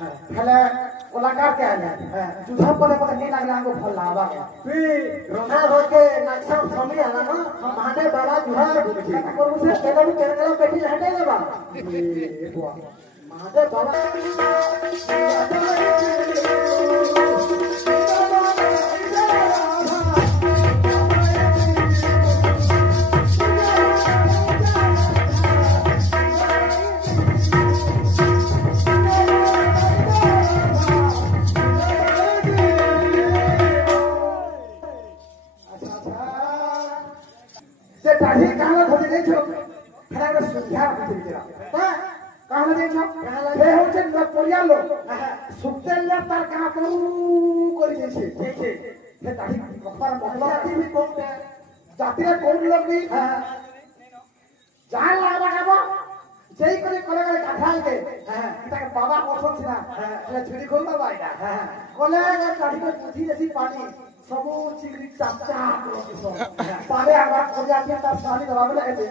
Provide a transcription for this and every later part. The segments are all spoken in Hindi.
हेले कलाकार के आले जुझा पले पले नहीं लागला हमको फल लावा फिर रोना हो के नक्शा समझ आला ना माने बाबा जुहा और उसे केला भी केला बैठी हटे लेबा ए बुआ माने बाबा दाढ़ी कहाँ धोते नहीं छो खरा का सुविधा होती है ता कहाँ नहीं छो ये हो जे नपोलिया लो सुते ले तार कहाँ करू करी जैसे ये दाढ़ी कपर महला जाती भी कौन है जाती है कौन लोग भी जान लावा का जय करे कलेगा काठाल के ताके बाबा कोसन छिना ले छुरी खोलता बाइला कलेगा दाढ़ी को बुद्धि जैसी पानी सबो चिगरी चाचा पाले आवाज हो जाती है तब साली दबाव लगे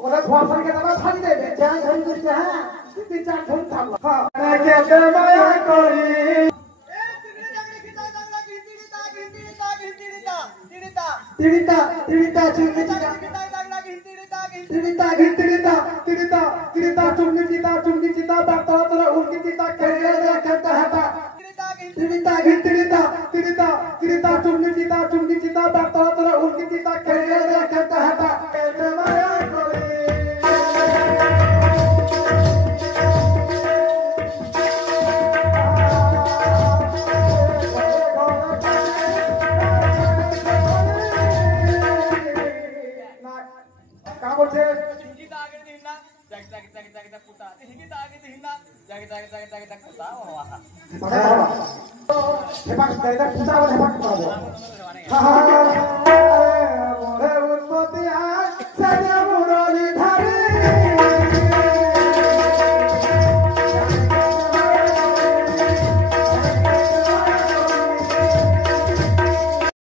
कोने भाषण के दबा खाली दे जान धन कर के हां तीन चार धन थाम हां के के माया करी ए चिगरी जगड़ी खिता दंगा तिड़ीता चुन्नी चिता बाता तोरा उनकी चिता के करता हटा तिड़ीता चुन्नी चिता बाता तोरा उनकी चिता के करता हटा के माया करे का बोलছে হিঙ্গিটা আগে দিন না জাগি পুতা হিঙ্গিটা আগে দিন না জাগি পুতা ওয়া হেপাক পুতা হেপাক পুতা